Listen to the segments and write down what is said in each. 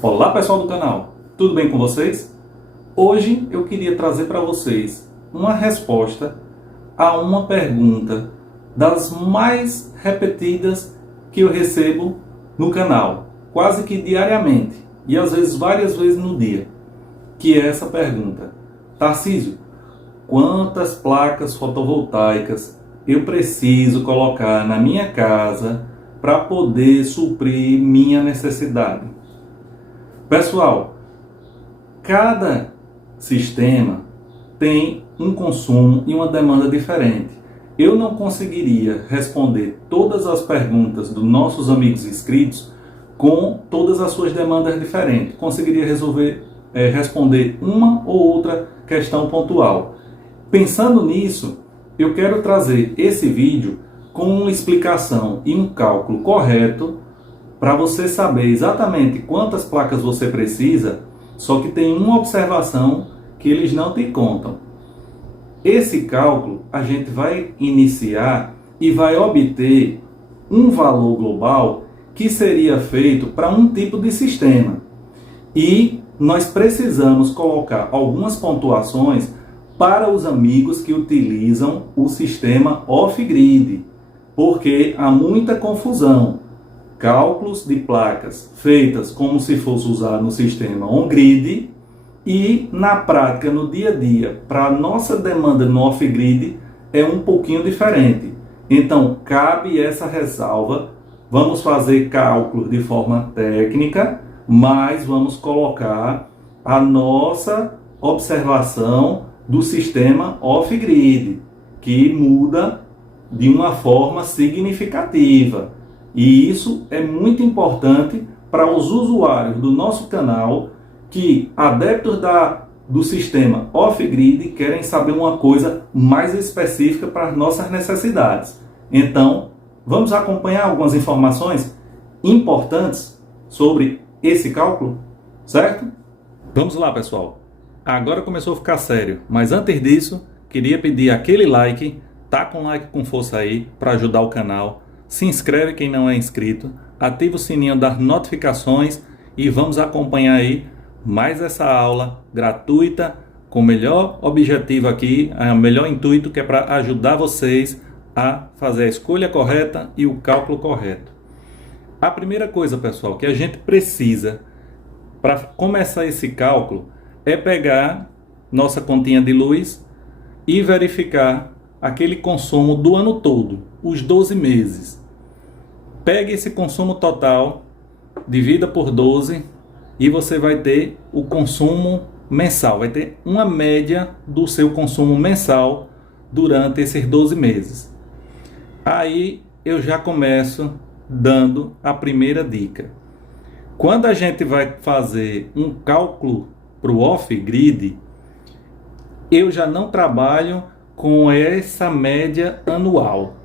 Olá pessoal do canal, tudo bem com vocês? Hoje eu queria trazer para vocês uma resposta a uma pergunta das mais repetidas que eu recebo no canal, quase que diariamente e às vezes várias vezes no dia, que é essa pergunta: Tarcísio, quantas placas fotovoltaicas eu preciso colocar na minha casa para poder suprir minha necessidade? Pessoal, cada sistema tem um consumo e uma demanda diferente. Eu não conseguiria responder todas as perguntas dos nossos amigos inscritos com todas as suas demandas diferentes. Conseguiria responder uma ou outra questão pontual. Pensando nisso, eu quero trazer esse vídeo com uma explicação e um cálculo correto para você saber exatamente quantas placas você precisa, só que tem uma observação que eles não te contam. Esse cálculo a gente vai iniciar e vai obter um valor global que seria feito para um tipo de sistema. E nós precisamos colocar algumas pontuações para os amigos que utilizam o sistema off-grid, porque há muita confusão. Cálculos de placas feitas como se fosse usar no sistema on-grid e na prática, no dia a dia, para a nossa demanda no off-grid é um pouquinho diferente. Então, cabe essa ressalva. Vamos fazer cálculos de forma técnica, mas vamos colocar a nossa observação do sistema off-grid, que muda de uma forma significativa. E isso é muito importante para os usuários do nosso canal que, adeptos do sistema off-grid, querem saber uma coisa mais específica para as nossas necessidades. Então, vamos acompanhar algumas informações importantes sobre esse cálculo, certo? Vamos lá, pessoal. Agora começou a ficar sério, mas antes disso, queria pedir aquele like, tá com like com força aí para ajudar o canal. Se inscreve quem não é inscrito, ativa o sininho das notificações e vamos acompanhar aí mais essa aula gratuita com o melhor objetivo aqui, o melhor intuito, que é para ajudar vocês a fazer a escolha correta e o cálculo correto. A primeira coisa, pessoal, que a gente precisa para começar esse cálculo é pegar nossa continha de luz e verificar aquele consumo do ano todo, os 12 meses. Pegue esse consumo total, divida por 12 e você vai ter o consumo mensal. Vai ter uma média do seu consumo mensal durante esses 12 meses. Aí eu já começo dando a primeira dica. Quando a gente vai fazer um cálculo para o off-grid, eu já não trabalho com essa média anual.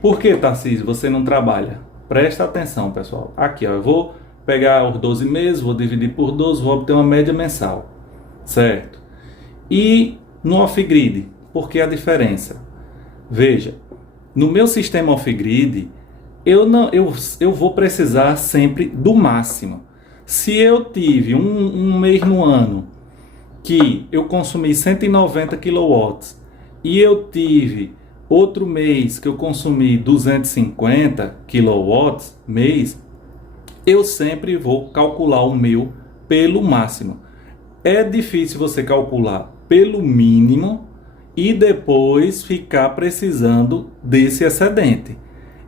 Por que, Tarcísio, você não trabalha? Presta atenção, pessoal. Aqui, ó, eu vou pegar os 12 meses, vou dividir por 12, vou obter uma média mensal. Certo? E no off-grid, por que a diferença? Veja, no meu sistema off-grid, eu vou precisar sempre do máximo. Se eu tive um mês no ano que eu consumi 190 kW e eu tive outro mês que eu consumi 250 kW mês, eu sempre vou calcular o meu pelo máximo. É difícil você calcular pelo mínimo e depois ficar precisando desse excedente.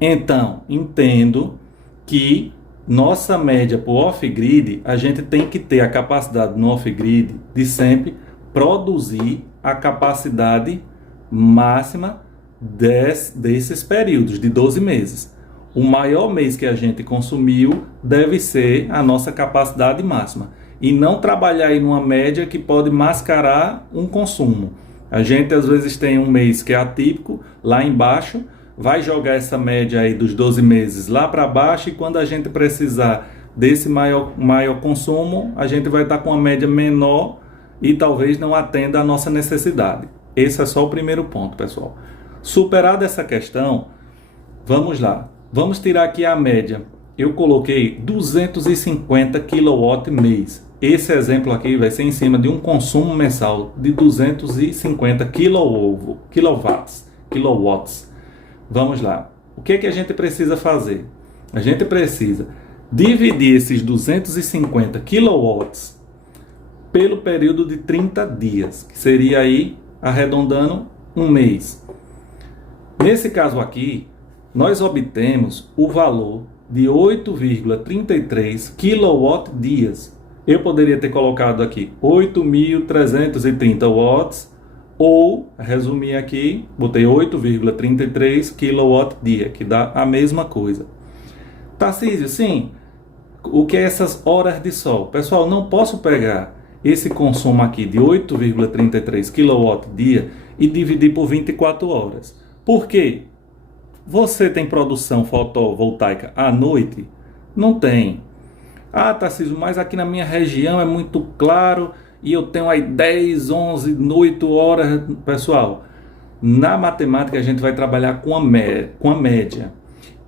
Então, entendo que nossa média para o off-grid, a gente tem que ter a capacidade no off-grid de sempre produzir a capacidade máxima desses períodos de 12 meses. O maior mês que a gente consumiu deve ser a nossa capacidade máxima. E não trabalhar aí numa média que pode mascarar um consumo. A gente às vezes tem um mês que é atípico, lá embaixo, vai jogar essa média aí dos 12 meses lá para baixo e quando a gente precisar desse maior consumo, a gente vai estar com uma média menor e talvez não atenda a nossa necessidade. Esse é só o primeiro ponto, pessoal. Superada essa questão, vamos lá. Vamos tirar aqui a média. eu coloquei 250 kW mês. Esse exemplo aqui vai ser em cima de um consumo mensal de 250 kilowatts. Vamos lá. O que é que a gente precisa fazer? A gente precisa dividir esses 250 kilowatts pelo período de 30 dias, que seria aí, arredondando, um mês. Nesse caso aqui, nós obtemos o valor de 8,33 kWh. Eu poderia ter colocado aqui 8.330 watts, ou, resumir aqui, botei 8,33 kWh, que dá a mesma coisa. Tarcísio, sim, o que é essas horas de sol? Pessoal, não posso pegar esse consumo aqui de 8,33 kWh e dividir por 24 horas. Por quê? Você tem produção fotovoltaica à noite? Não tem. Ah, Tarcísio, mas aqui na minha região é muito claro e eu tenho aí 10, 11, 8 horas. Pessoal, na matemática a gente vai trabalhar com a média.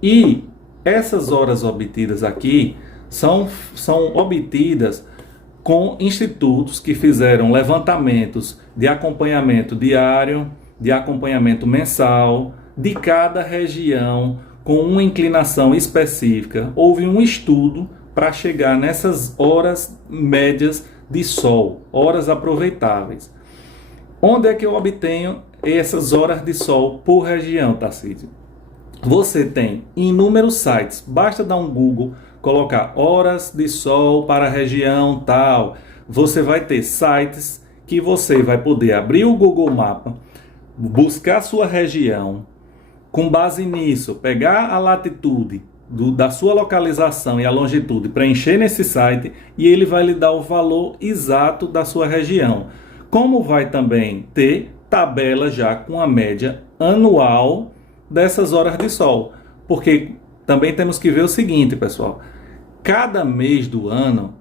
E essas horas obtidas aqui são obtidas com institutos que fizeram levantamentos de acompanhamento diário, de acompanhamento mensal, de cada região, com uma inclinação específica. Houve um estudo para chegar nessas horas médias de sol, horas aproveitáveis. Onde é que eu obtenho essas horas de sol por região, Tarcísio? Você tem inúmeros sites, basta dar um Google, colocar horas de sol para a região tal. Você vai ter sites que você vai poder abrir o Google Maps, buscar a sua região, com base nisso, pegar a latitude da sua localização e a longitude, preencher nesse site e ele vai lhe dar o valor exato da sua região. Como vai também ter tabela já com a média anual dessas horas de sol. Porque também temos que ver o seguinte, pessoal. Cada mês do ano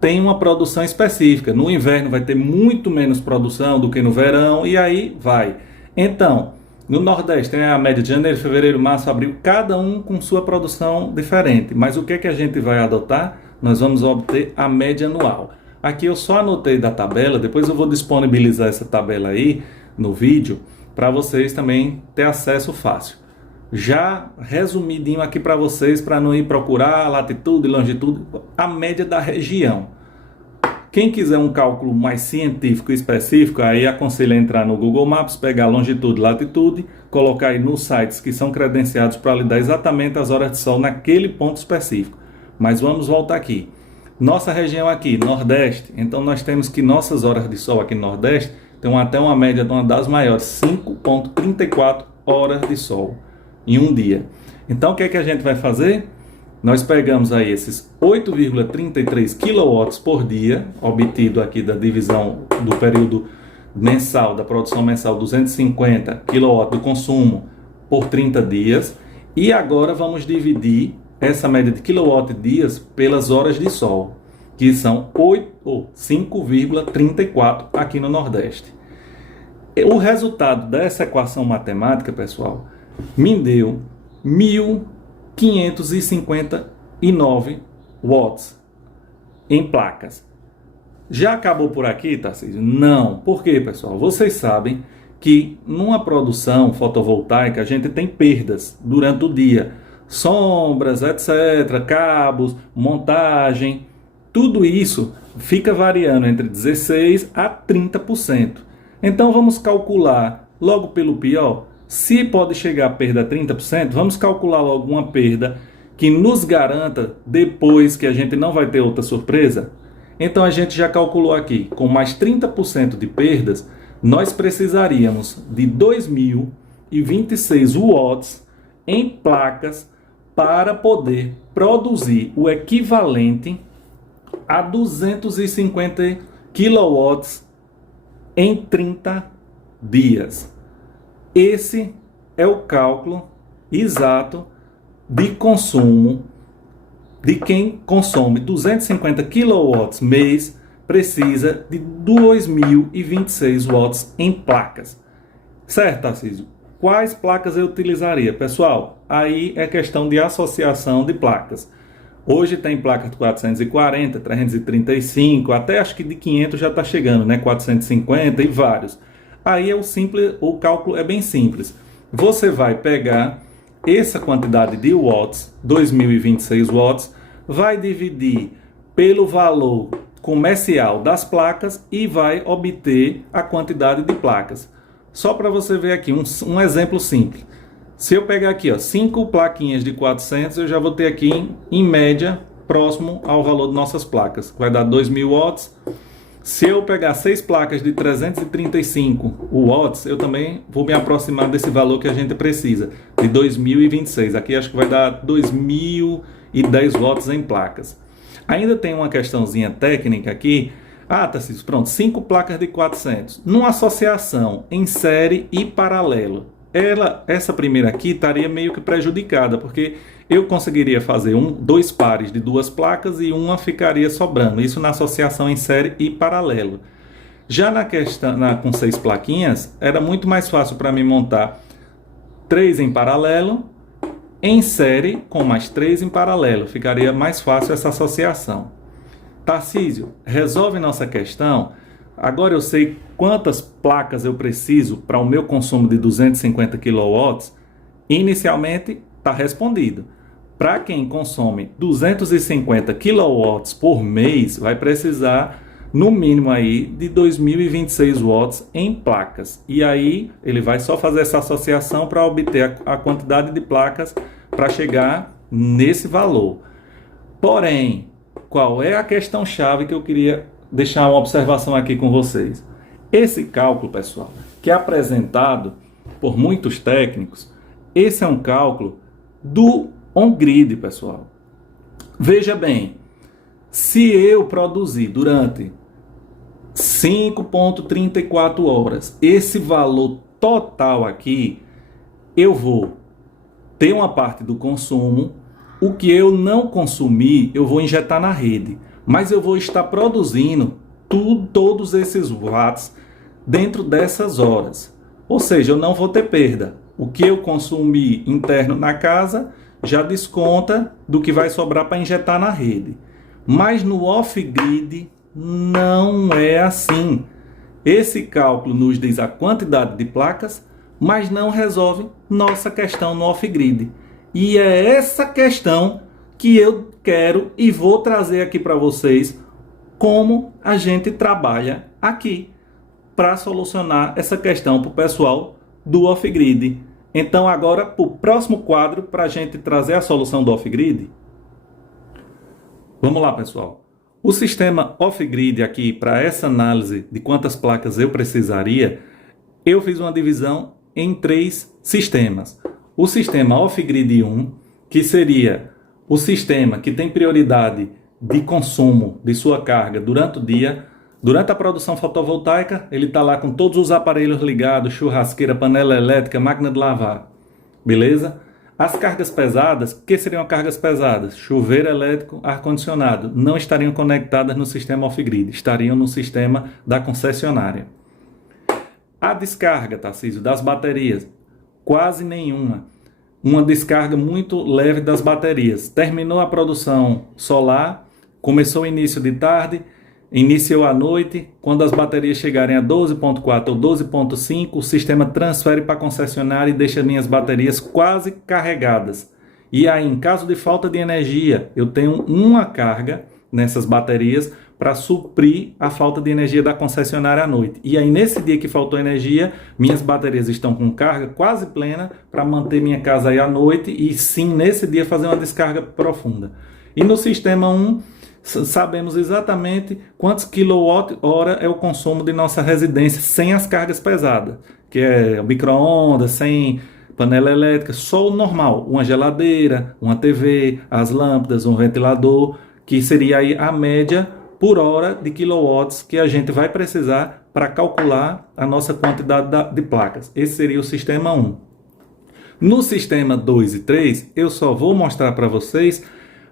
tem uma produção específica. No inverno vai ter muito menos produção do que no verão e aí vai. Então, no Nordeste tem a média de janeiro, fevereiro, março, abril, cada um com sua produção diferente. Mas o que é que a gente vai adotar? Nós vamos obter a média anual. Aqui eu só anotei da tabela, depois eu vou disponibilizar essa tabela aí no vídeo para vocês também ter acesso fácil. Já resumidinho aqui para vocês, para não ir procurar latitude e longitude, a média da região. Quem quiser um cálculo mais científico e específico, aí aconselho a entrar no Google Maps, pegar longitude e latitude, colocar aí nos sites que são credenciados para lhe dar exatamente as horas de sol naquele ponto específico. Mas vamos voltar aqui. Nossa região aqui, Nordeste, então nós temos que nossas horas de sol aqui no Nordeste tem até uma média de uma das maiores, 5,34 horas de sol em um dia. Então o que é que a gente vai fazer? Nós pegamos aí esses 8,33 kW por dia, obtido aqui da divisão do período mensal, da produção mensal, 250 kW do consumo por 30 dias. E agora vamos dividir essa média de quilowatt-dias pelas horas de sol, que são 5,34 aqui no Nordeste. O resultado dessa equação matemática, pessoal, me deu 1.559 watts em placas. Já acabou por aqui, Tarcísio? Não. Por quê, pessoal? Vocês sabem que numa produção fotovoltaica a gente tem perdas durante o dia. Sombras, etc., cabos, montagem, tudo isso fica variando entre 16% a 30%. Então vamos calcular logo pelo pior. Se pode chegar a perda a 30%, vamos calcular logo uma perda que nos garanta depois que a gente não vai ter outra surpresa. Então a gente já calculou aqui, com mais 30% de perdas, nós precisaríamos de 2.026 watts em placas para poder produzir o equivalente a 250 kilowatts em 30 dias. Esse é o cálculo exato de consumo de quem consome 250 kW mês, precisa de 2.026 watts em placas. Certo, Tarcísio? quais placas eu utilizaria? Pessoal, aí é questão de associação de placas. Hoje tem placa de 440, 335, até acho que de 500 já está chegando, né? 450 e vários. Aí é o cálculo é bem simples. Você vai pegar essa quantidade de watts, 2026 watts, vai dividir pelo valor comercial das placas e vai obter a quantidade de placas. Só para você ver aqui um exemplo simples. Se eu pegar aqui, 5 plaquinhas de 400, eu já vou ter aqui, em média, próximo ao valor de nossas placas. Vai dar 2.000 watts. Se eu pegar 6 placas de 335 watts, eu também vou me aproximar desse valor que a gente precisa, de 2026. Aqui acho que vai dar 2.010 watts em placas. Ainda tem uma questãozinha técnica aqui. Tarcísio, pronto, 5 placas de 400. Numa associação em série e paralelo, essa primeira aqui estaria meio que prejudicada, porque eu conseguiria fazer 2 pares de 2 placas e uma ficaria sobrando. Isso na associação em série e paralelo. Já na questão com 6 plaquinhas, era muito mais fácil para mim montar 3 em paralelo, em série com mais 3 em paralelo. Ficaria mais fácil essa associação. Tarcísio, resolve nossa questão. Agora eu sei quantas placas eu preciso para o meu consumo de 250 kW. Inicialmente está respondido. Para quem consome 250 kW por mês, vai precisar no mínimo aí de 2026 watts em placas. E aí ele vai só fazer essa associação para obter a quantidade de placas para chegar nesse valor. Porém, qual é a questão chave que eu queria deixar uma observação aqui com vocês? Esse cálculo, pessoal, que é apresentado por muitos técnicos, esse é um cálculo do on-grid, pessoal. Veja bem, se eu produzir durante 5,34 horas esse valor total aqui, eu vou ter uma parte do consumo. O que eu não consumir, eu vou injetar na rede. Mas eu vou estar produzindo todos esses watts dentro dessas horas. Ou seja, eu não vou ter perda. O que eu consumir interno na casa já desconta do que vai sobrar para injetar na rede. Mas no off-grid não é assim. Esse cálculo nos diz a quantidade de placas, mas não resolve nossa questão no off-grid. E é essa questão que eu quero e vou trazer aqui para vocês como a gente trabalha aqui para solucionar essa questão para o pessoal do off-grid. Então agora para o próximo quadro, para a gente trazer a solução do off-grid. Vamos lá, pessoal. O sistema off-grid aqui, para essa análise de quantas placas eu precisaria, eu fiz uma divisão em 3 sistemas. O sistema off-grid 1, que seria o sistema que tem prioridade de consumo de sua carga durante o dia. Durante a produção fotovoltaica, ele está lá com todos os aparelhos ligados, churrasqueira, panela elétrica, máquina de lavar. Beleza? As cargas pesadas, que seriam cargas pesadas? Chuveiro elétrico, ar-condicionado, não estariam conectadas no sistema off-grid, estariam no sistema da concessionária. A descarga, Tarcísio, das baterias, quase nenhuma. Uma descarga muito leve das baterias. Terminou a produção solar, começou o início de tarde, iniciou à noite. Quando as baterias chegarem a 12,4 ou 12,5, o sistema transfere para a concessionária e deixa minhas baterias quase carregadas. E aí, em caso de falta de energia, eu tenho uma carga nessas baterias para suprir a falta de energia da concessionária à noite. E aí, nesse dia que faltou energia, minhas baterias estão com carga quase plena para manter minha casa aí à noite e sim, nesse dia, fazer uma descarga profunda. E no sistema 1, sabemos exatamente quantos kWh é o consumo de nossa residência sem as cargas pesadas, que é o micro-ondas, sem panela elétrica, só o normal, uma geladeira, uma TV, as lâmpadas, um ventilador, que seria aí a média por hora de quilowatts que a gente vai precisar para calcular a nossa quantidade de placas. Esse seria o sistema 1. No sistema 2 e 3, eu só vou mostrar para vocês,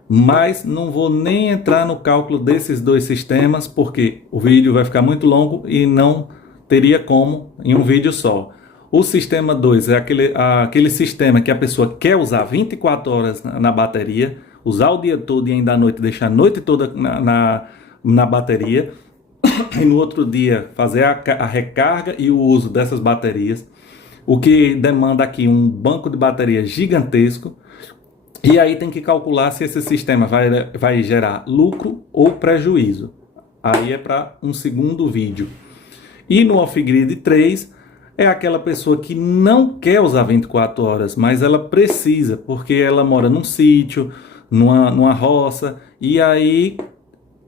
mas não vou nem entrar no cálculo desses 2 sistemas, porque o vídeo vai ficar muito longo e não teria como em um vídeo só. O sistema 2 é aquele sistema que a pessoa quer usar 24 horas na bateria, usar o dia todo e ainda à noite, deixar a noite toda na bateria, e no outro dia fazer a recarga e o uso dessas baterias, o que demanda aqui um banco de baterias gigantesco. E aí tem que calcular se esse sistema vai gerar lucro ou prejuízo. Aí é para um segundo vídeo. E no off-grid 3 é aquela pessoa que não quer usar 24 horas, mas ela precisa, porque ela mora num sítio, numa roça, e aí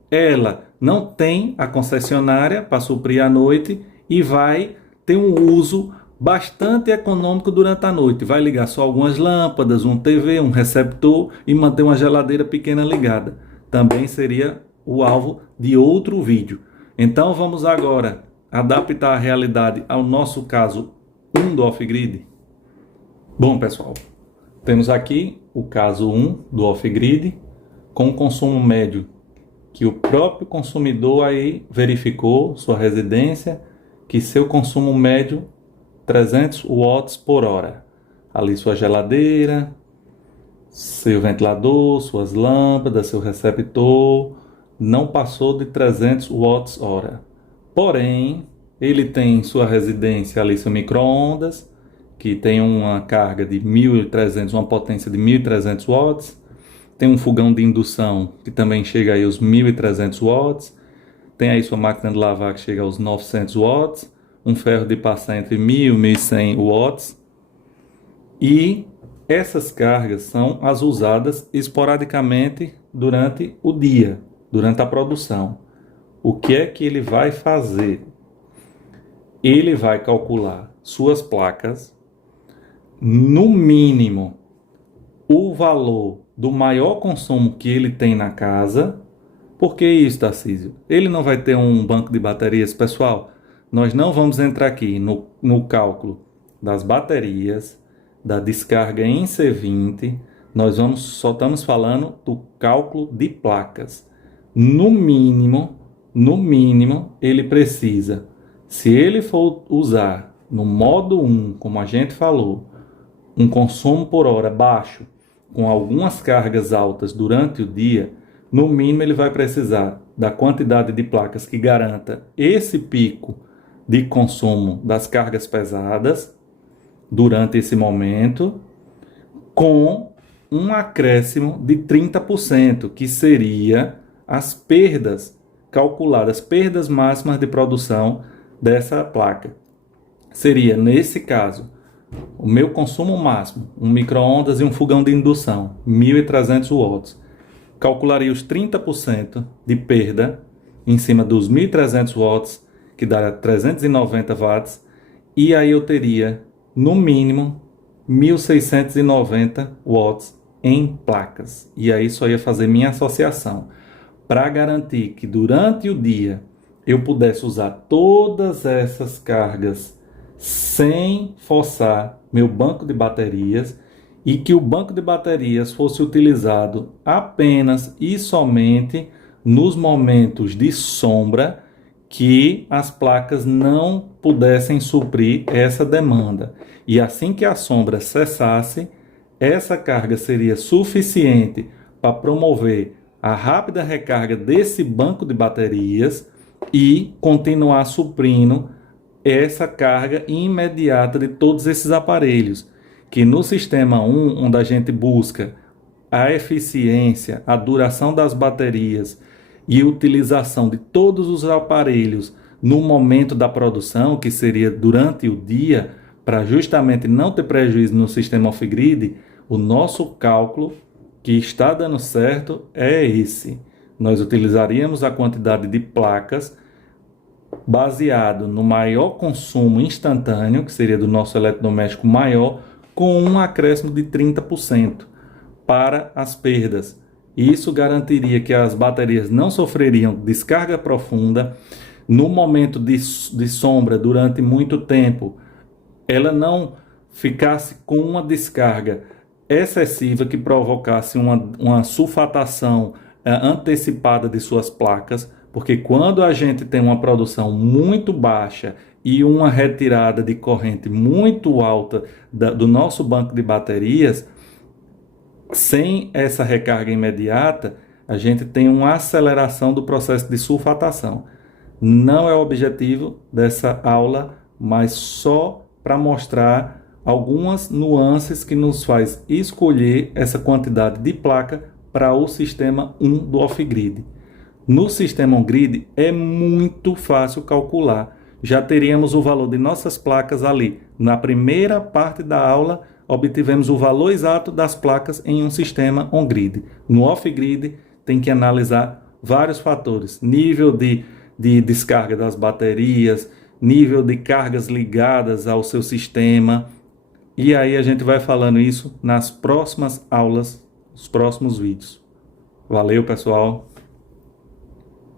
ela não tem a concessionária para suprir a noite e vai ter um uso bastante econômico durante a noite. Vai ligar só algumas lâmpadas, um TV, um receptor e manter uma geladeira pequena ligada. Também seria o alvo de outro vídeo. Então vamos agora adaptar a realidade ao nosso caso 1 do off-grid. Bom, pessoal, temos aqui o caso 1 do off-grid com consumo médio que o próprio consumidor aí verificou, sua residência, que seu consumo médio 300 watts por hora. Ali sua geladeira, seu ventilador, suas lâmpadas, seu receptor, não passou de 300 watts hora. Porém, ele tem em sua residência ali seu micro-ondas, que tem uma carga de 1.300, uma potência de 1.300 watts. Tem um fogão de indução que também chega aí aos 1.300 watts. Tem aí sua máquina de lavar que chega aos 900 watts. Um ferro de passar entre 1.000 e 1.100 watts. E essas cargas são as usadas esporadicamente durante o dia, durante a produção. O que é que ele vai fazer? Ele vai calcular suas placas, no mínimo, o valor do maior consumo que ele tem na casa. Por que isso, Tarcísio? Ele não vai ter um banco de baterias, pessoal? Nós não vamos entrar aqui no cálculo das baterias, da descarga em C20, só estamos falando do cálculo de placas. No mínimo, ele precisa, se ele for usar no modo 1, como a gente falou, um consumo por hora baixo, com algumas cargas altas durante o dia, no mínimo ele vai precisar da quantidade de placas que garanta esse pico de consumo das cargas pesadas durante esse momento, com um acréscimo de 30%, que seria as perdas calculadas, perdas máximas de produção dessa placa. Seria, nesse caso, o meu consumo máximo, um micro-ondas e um fogão de indução, 1.300 watts. Calcularia os 30% de perda em cima dos 1.300 watts, que dá 390 watts, e aí eu teria, no mínimo, 1.690 watts em placas. E aí só ia fazer minha associação, para garantir que durante o dia eu pudesse usar todas essas cargas sem forçar meu banco de baterias, e que o banco de baterias fosse utilizado apenas e somente nos momentos de sombra, que as placas não pudessem suprir essa demanda. E assim que a sombra cessasse, essa carga seria suficiente para promover a rápida recarga desse banco de baterias e continuar suprindo essa carga imediata de todos esses aparelhos, que no sistema 1, onde a gente busca a eficiência, a duração das baterias e utilização de todos os aparelhos no momento da produção, que seria durante o dia, para justamente não ter prejuízo no sistema off-grid, o nosso cálculo que está dando certo é esse. Nós utilizaríamos a quantidade de placas baseado no maior consumo instantâneo, que seria do nosso eletrodoméstico maior, com um acréscimo de 30% para as perdas. Isso garantiria que as baterias não sofreriam descarga profunda no momento de sombra durante muito tempo. Ela não ficasse com uma descarga excessiva que provocasse uma sulfatação antecipada de suas placas, porque quando a gente tem uma produção muito baixa e uma retirada de corrente muito alta do nosso banco de baterias, sem essa recarga imediata, a gente tem uma aceleração do processo de sulfatação. Não é o objetivo dessa aula, mas só para mostrar algumas nuances que nos faz escolher essa quantidade de placa para o sistema 1 do off-grid. No sistema on-grid é muito fácil calcular. Já teríamos o valor de nossas placas ali. Na primeira parte da aula, obtivemos o valor exato das placas em um sistema on-grid. No off-grid, tem que analisar vários fatores. Nível de descarga das baterias, nível de cargas ligadas ao seu sistema. E aí a gente vai falando isso nas próximas aulas, nos próximos vídeos. Valeu, pessoal!